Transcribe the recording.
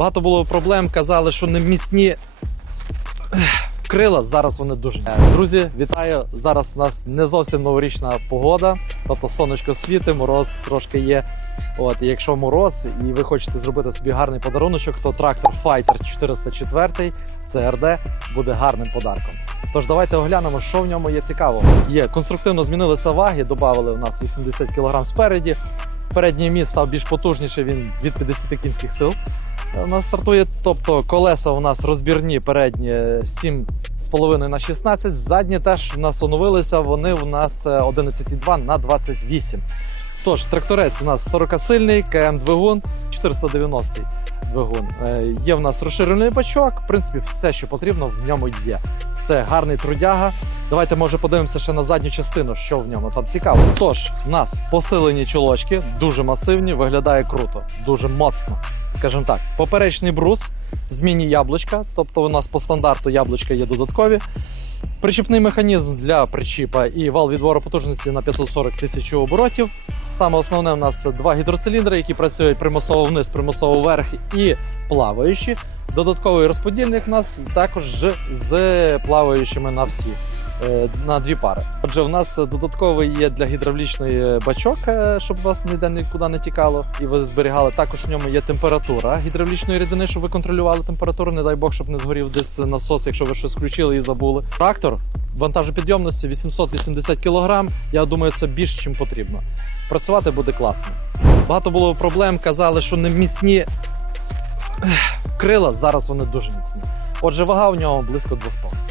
Багато було проблем, казали, що не міцні крила. Зараз вони дуже. Е, Друзі, вітаю! Зараз у нас не зовсім новорічна погода, тобто сонечко світить, мороз трошки є. От, і якщо мороз, і ви хочете зробити собі гарний подаруночок, то трактор Fighter 404 CRD буде гарним подарком. Тож давайте оглянемо, що в ньому є цікавого. Є конструктивно змінилися ваги, додали у нас 80 кг спереді. Передній міст став більш потужніший, він від 50 кінських сил. Е, У нас стартує, тобто колеса у нас розбірні передні 7,5 на 16, задні теж у нас оновилися, вони у нас е, 11,2 на 28. Тож, тракторець у нас 40-сильний, КМ-двигун, 490-й двигун. Е, Є в нас розширений бачок, в принципі, все, що потрібно, в ньому є. Це гарний трудяга. Давайте, може, подивимося ще на задню частину, що в ньому там цікаво. Тож, в нас посилені чолочки, дуже масивні, виглядає круто, дуже моцно. Скажімо так, поперечний брус, змінні яблучка, тобто у нас по стандарту яблучка є додаткові. Причіпний механізм для причіпа і вал відбору потужності на 540 тисяч оборотів. Саме основне у нас два гідроциліндри, які працюють примусово вниз, примусово вверх і плаваючі. Додатковий розподільник у нас також з плаваючими на всі. Е, На дві пари. Отже, у нас додатковий є для гідравлічної бачок, е, щоб у вас ніде нікуди не тікало, і ви зберігали. Також в ньому є температура гідравлічної рідини, щоб ви контролювали температуру. Не дай Бог, щоб не згорів десь насос, якщо ви щось включили і забули. Трактор вантажопідйомності 880 кг. Я думаю, це більше, чим потрібно. Працювати буде класно. Багато було проблем, казали, що не міцні крила. Зараз вони дуже міцні. Отже, вага в нього близько 2 тонн.